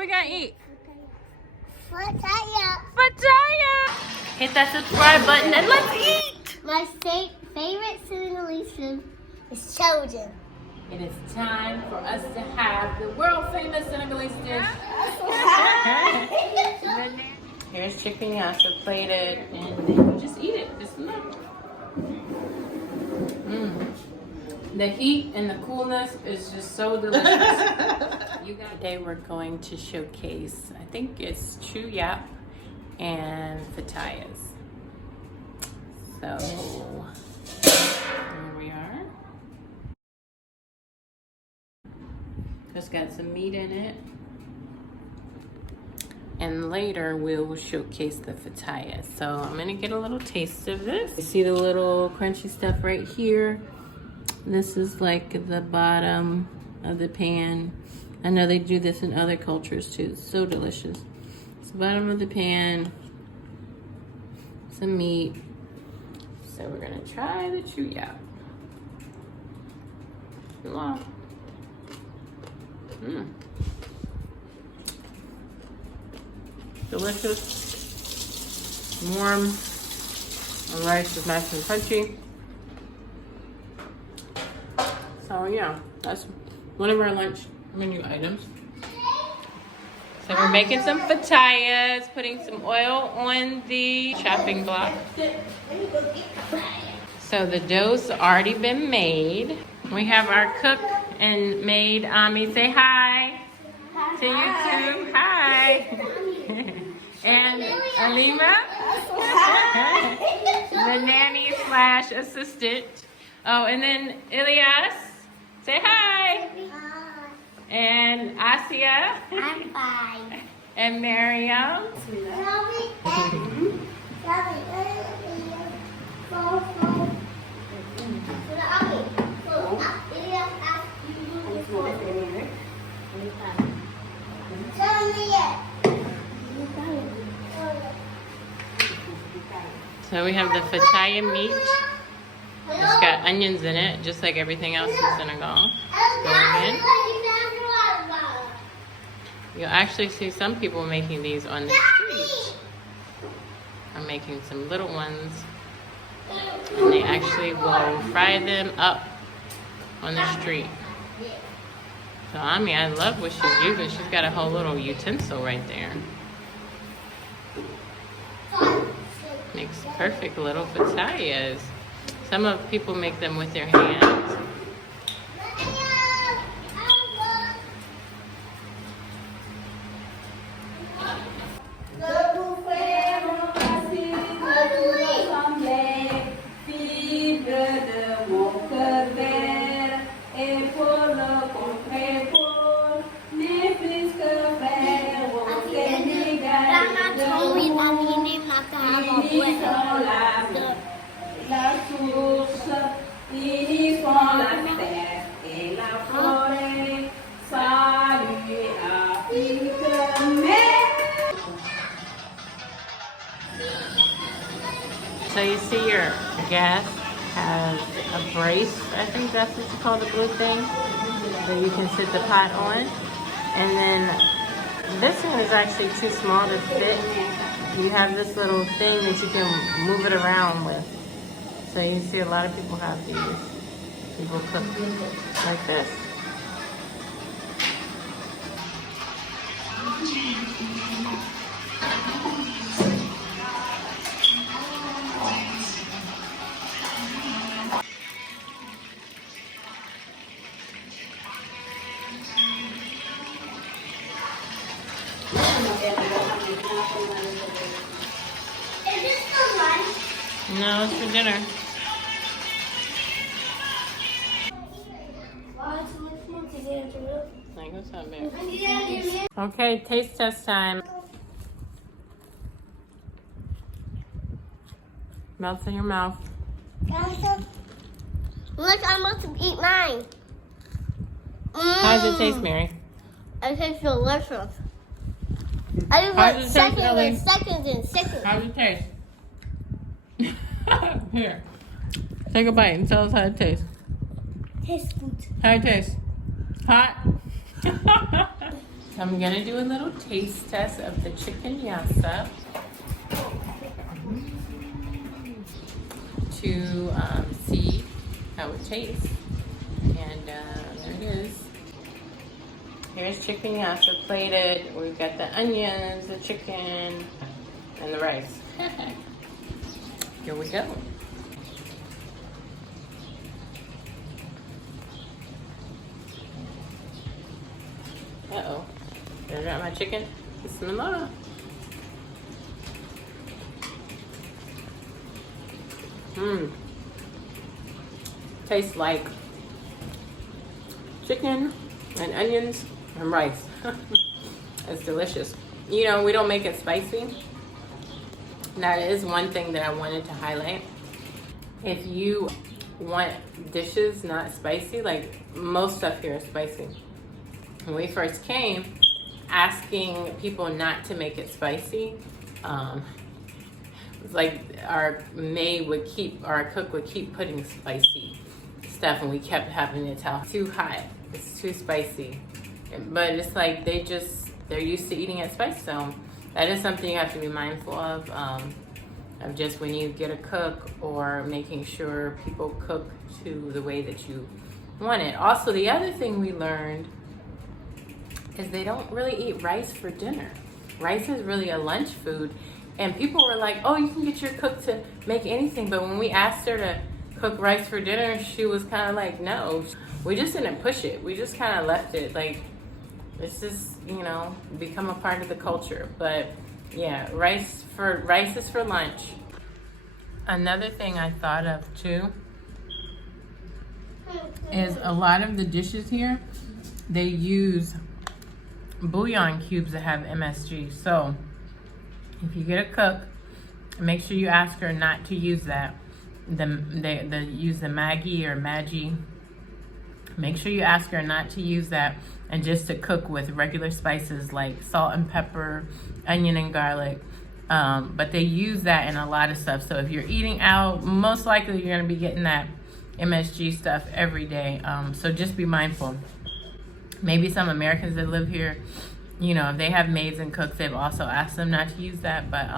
we gonna eat? Fataya. Fataya! Hit that subscribe button and let's eat! My favorite Senegalese food is chebu-gin. It is time for us to have the world famous Senegalese dish. Here's chicken yassa plated, and then you just eat it. Just look. The heat and the coolness is just so delicious. Today we're going to showcase, I think it's chebu-gin and Fatayas. So here we are. Just got some meat in it. And later we'll showcase the Fataya. So I'm gonna get a little taste of this. You see the little crunchy stuff right here? This is like the bottom of the pan. I know they do this in other cultures too. It's so delicious. It's the bottom of the pan. Some meat. So we're gonna try the chebu-gin. Long. Delicious, warm, the rice is nice and crunchy. So yeah, that's one of our lunch menu items. So we're making some fatayas, putting some oil on the chopping block. So the dough's already been made. We have our cook and maid, Ami, say hi to YouTube. Hi. And Alima, the nanny / assistant. Oh, and then Ilyas, say hi. And Asia. I'm fine. And Mariam. So we have the Fataya meat. It's got onions in it, just like everything else in Senegal. Going in. You'll actually see some people making these on the street. I'm making some little ones. And they actually will fry them up on the street. So Ami, I love what she's using. She's got a whole little utensil right there. Makes perfect little fatayas. Some of people make them with their hands. So you see your gas has a brace, I think that's what you call the blue thing, that you can sit the pot on. And then this one is actually too small to fit. You have this little thing that you can move it around with. So you see a lot of people have these. People cook like this. No, it's for dinner. Like, what's up, babe? Okay, taste test time. Melts in your mouth. Look, I'm about to eat mine. How does it taste, Mary? It tastes delicious. I just How want does it taste, seconds Ellie? and seconds and seconds. How does it taste? Here. Take a bite and tell us how it tastes. Tastes good. How it tastes? Hot? So I'm gonna do a little taste test of the chicken yassa to see how it tastes. And there it is. Here's chicken yassa plated. We've got the onions, the chicken, and the rice. Here we go. Uh-oh. Did I drop my chicken? Bismillah. Tastes like chicken and onions and rice. It's delicious. You know, we don't make it spicy. That is one thing that I wanted to highlight. If you want dishes not spicy, like most stuff here is spicy. When we first came, asking people not to make it spicy, it's like our cook would keep putting spicy stuff, and we kept having to tell, too hot, it's too spicy. But it's like they're used to eating it spicy, so that is something you have to be mindful of just when you get a cook, or making sure people cook to the way that you want it. Also, the other thing we learned is they don't really eat rice for dinner. Rice is really a lunch food, and people were like, oh, you can get your cook to make anything. But when we asked her to cook rice for dinner, she was kind of like, no. We just didn't push it. We just kind of left it. Like, it's just, you know, become a part of the culture. But yeah, rice is for lunch. Another thing I thought of too is a lot of the dishes here, they use bouillon cubes that have MSG. So if you get a cook, make sure you ask her not to use that. They use the Maggi or Maggi. Make sure you ask her not to use that, and just to cook with regular spices like salt and pepper, onion and garlic. But they use that in a lot of stuff. So if you're eating out, most likely you're gonna be getting that MSG stuff every day. So just be mindful. Maybe some Americans that live here, you know, if they have maids and cooks, they've also asked them not to use that. But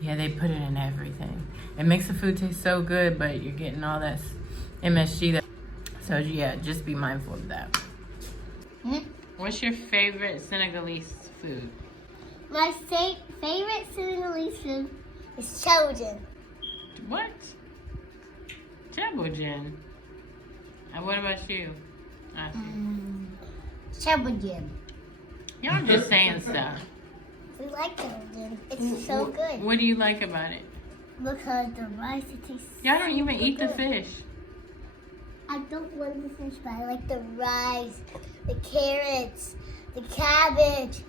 yeah, they put it in everything. It makes the food taste so good, but you're getting all that MSG. So yeah, just be mindful of that. What's your favorite Senegalese food? My favorite Senegalese food is chebu-gin. What? Chebu-gin. And what about you? Chebu-gin. Y'all just saying stuff. We like chebu-gin. It's so good. What do you like about it? Because the rice, it tastes Y'all don't even so eat the good. fish. I don't like the fish, but I like the rice, the carrots, the cabbage,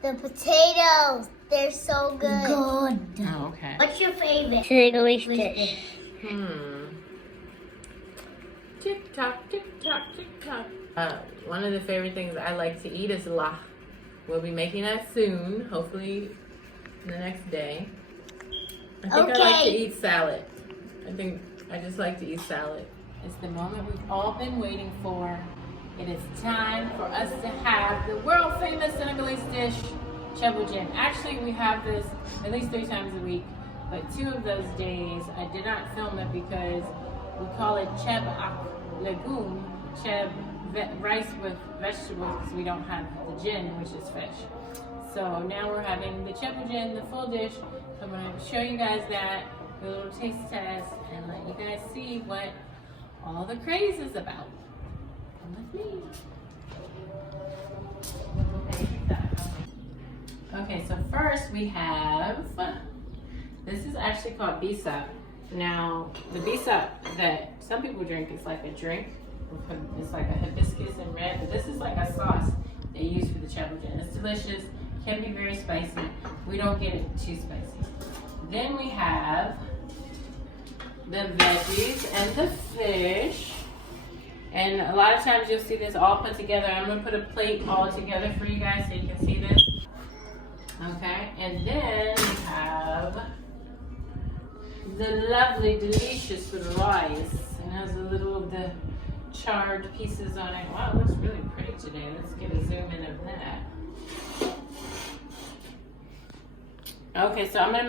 the potatoes. They're so good. Good. Oh, okay. What's your favorite Senegalese dish? Tick tock, tick tock, tick tock. One of the favorite things I like to eat is lah. We'll be making that soon, hopefully the next day. I think I like to eat salad. I just like to eat salad. It's the moment we've all been waiting for. It is time for us to have the world famous Senegalese dish, chebu-gin. Actually, we have this at least 3 times a week, but 2 of those days I did not film it because we call it cheb ak legume, rice with vegetables, because we don't have the gin, which is fish. So now we're having the chebu-gin, the full dish. So I'm going to show you guys that, a little taste test, and let you guys see what all the craze is about. Come with me. Okay, so first we have, this is actually called bisa. Now, the bisa that some people drink is like a drink. It's like a hibiscus and red, but this is like a sauce they use for the chebu-gin. It's delicious, can be very spicy. We don't get it too spicy. Then we have the veggies and the fish. And a lot of times you'll see this all put together. I'm gonna put a plate all together for you guys so you can see this. Okay, and then we have the lovely, delicious rice. It has a little of the charred pieces on it. Wow, it looks really pretty today. Let's get a zoom in of that. Okay, so I'm gonna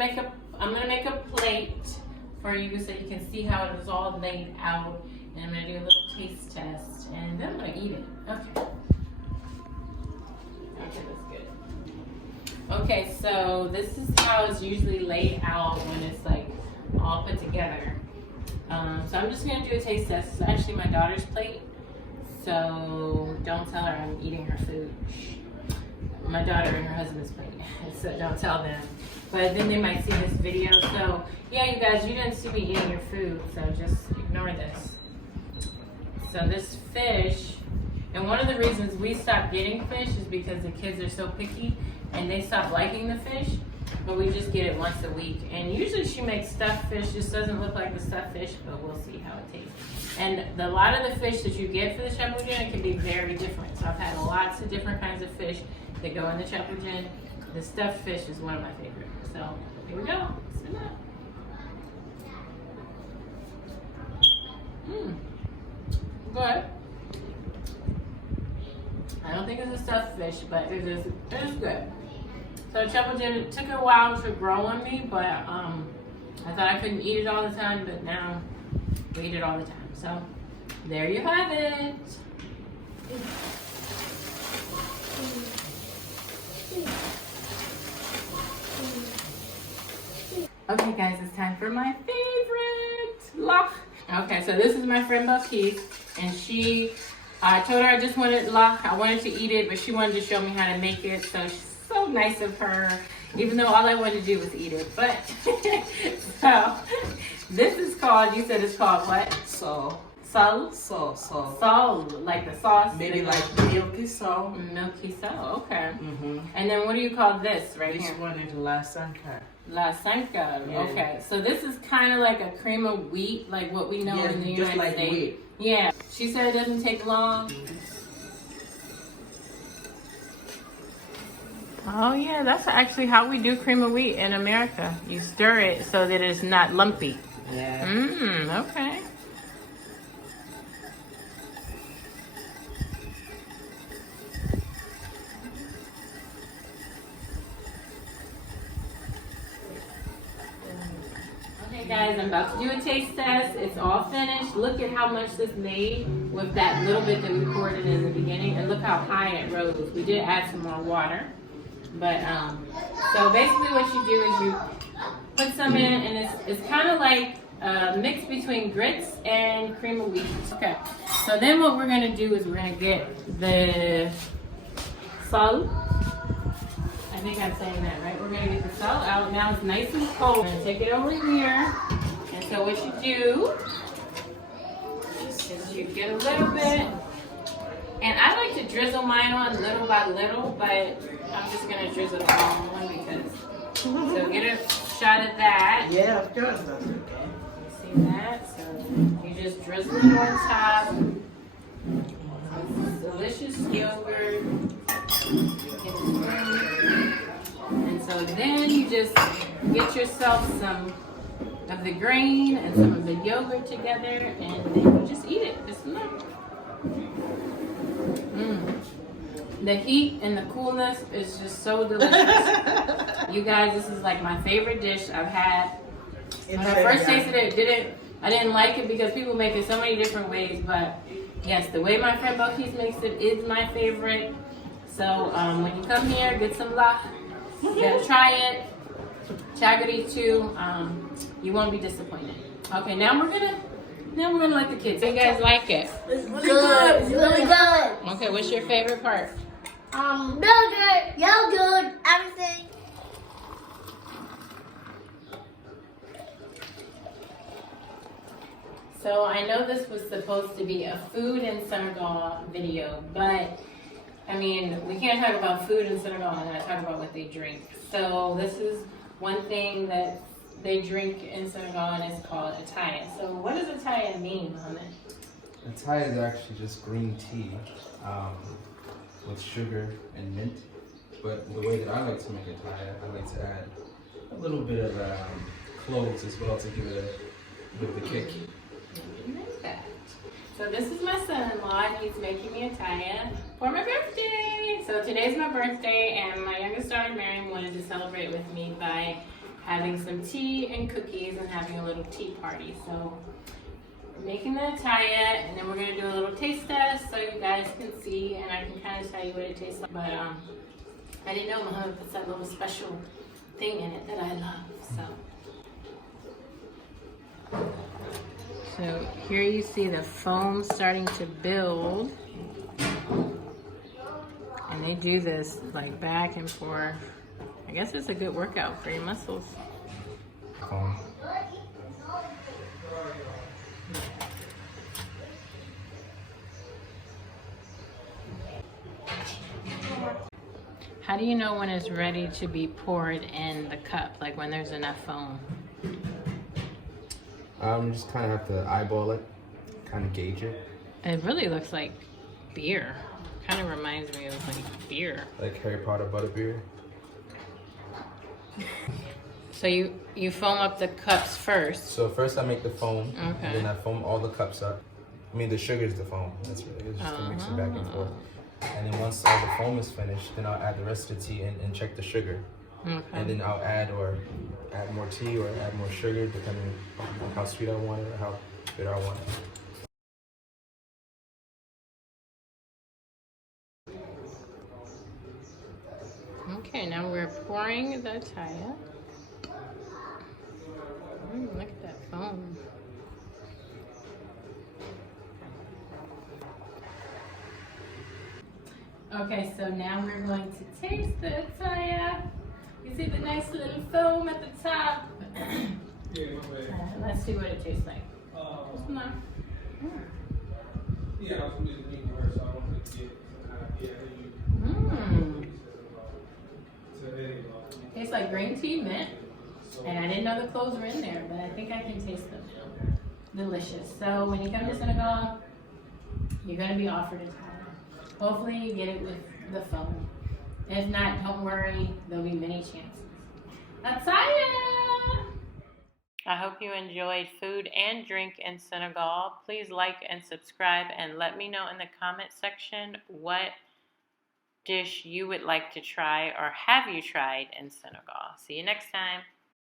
make a plate for you so you can see how it is all laid out, and I'm gonna do a little taste test, and then I'm gonna eat it. Okay. Okay, that's good. Okay, so this is how it's usually laid out when it's like all put together. So I'm just gonna do a taste test. It's actually my daughter's plate, so don't tell her I'm eating her food. My daughter and her husband's plate, so don't tell them. But then they might see this video. So yeah, you guys, you didn't see me eating your food, so just ignore this. So this fish, and one of the reasons we stopped getting fish is because the kids are so picky and they stop liking the fish. But we just get it once a week. And usually she makes stuffed fish. Just doesn't look like the stuffed fish, but we'll see how it tastes. And a lot of the fish that you get for the chebu-gin can be very different. So I've had lots of different kinds of fish that go in the chebu-gin. The stuffed fish is one of my favorites. So here we go. Sit up. Good. I don't think it's a stuffed fish, but it is good. So chebu-gin took a while to grow on me, but I thought I couldn't eat it all the time, but now we eat it all the time. So there you have it. Okay guys, it's time for my favorite lach. Okay, so this is my friend Balkis, and I told her I just wanted lach. I wanted to eat it, but she wanted to show me how to make it, so she's so nice of her, even though all I wanted to do was eat it. But so this is called, you said it's called what? Sol, like the sauce. maybe like milky sol. Milky sol, okay. And then what do you call this right This here? one is la sanka. La sanka. Yeah. Okay, so this is kind of like a cream of wheat, like what we know Yeah, in the just United like States. wheat. Yeah, she said it doesn't take long. Oh yeah, that's actually how we do cream of wheat in America. You stir it so that it's not lumpy. Yeah. Okay. Okay guys, I'm about to do a taste test. It's all finished. Look at how much this made with that little bit that we poured in the beginning, and look how high it rose. We did add some more water. But so basically what you do is you put some in, and it's kind of like a mix between grits and cream of wheat. Okay, so then what we're gonna do is we're gonna get the salt. I think I'm saying that right. We're gonna get the salt out. Now it's nice and cold. We're gonna take it over here. And so what you do is you get a little bit. And I like to drizzle mine on little by little, but I'm just gonna drizzle it all on because. So get a shot of that. Yeah, of course, that's okay. See that? So you just drizzle it on top. Delicious yogurt. And so then you just get yourself some of the grain and some of the yogurt together, and then you just eat it. Just look. The heat and the coolness is just so delicious. You guys, this is like my favorite dish I've had. When I first tasted it, I didn't like it because people make it so many different ways, but yes, the way my friend Balkis makes it is my favorite. So when you come here, get some lach. You gotta try it. Chagri too. You won't be disappointed. Okay, now we're gonna let the kids. You guys like it? It's really good. It's really good. Okay, what's your favorite part? Yogurt, everything. So I know this was supposed to be a food in Senegal video, but I mean, we can't talk about food in Senegal and not talk about what they drink. So this is one thing that they drink in Senegal, and it's called Fataya. So what does Fataya mean, Mohammed? Fataya is actually just green tea with sugar and mint. But the way that I like to make Fataya, I like to add a little bit of cloves as well to give it a bit of a kick. Like that. So this is my son-in-law, and he's making me a taya for my birthday. So today's my birthday, and my youngest daughter, Miriam, wanted to celebrate with me by having some tea and cookies and having a little tea party. So we're making the taya, and then we're gonna do a little taste test so you guys can see, and I can kind of tell you what it tastes like. But I didn't know Muhammad puts that little special thing in it that I love. So here you see the foam starting to build, and they do this like back and forth. I guess it's a good workout for your muscles. Foam. How do you know when it's ready to be poured in the cup, like when there's enough foam? Just kind of have to eyeball it, kind of gauge it. It really looks like beer. Kind of reminds me of like beer. Like Harry Potter butterbeer. So you foam up the cups first. So first I make the foam, Okay. and then I foam all the cups up. I mean the sugar is the foam. That's really it's just to mix it back and forth. And then once all the foam is finished, then I'll add the rest of the tea and check the sugar. Okay. And then I'll add more tea or add more sugar depending on how sweet I want it or how bitter I want it. Okay, now we're pouring the taya. Look at that foam. Okay, so now we're going to taste the taya. You see the nice little foam at the top. Let's see what it tastes like. Yeah, I was going to meet her, so I wanted to get Tastes like green tea, mint. And I didn't know the cloves were in there, but I think I can taste them now. Delicious. So when you come to Senegal, you're going to be offered a taya. Hopefully you get it with the foam. If not, don't worry, there'll be many chances. A taya! I hope you enjoyed food and drink in Senegal. Please like and subscribe, and let me know in the comment section what dish you would like to try or have you tried in Senegal. See you next time.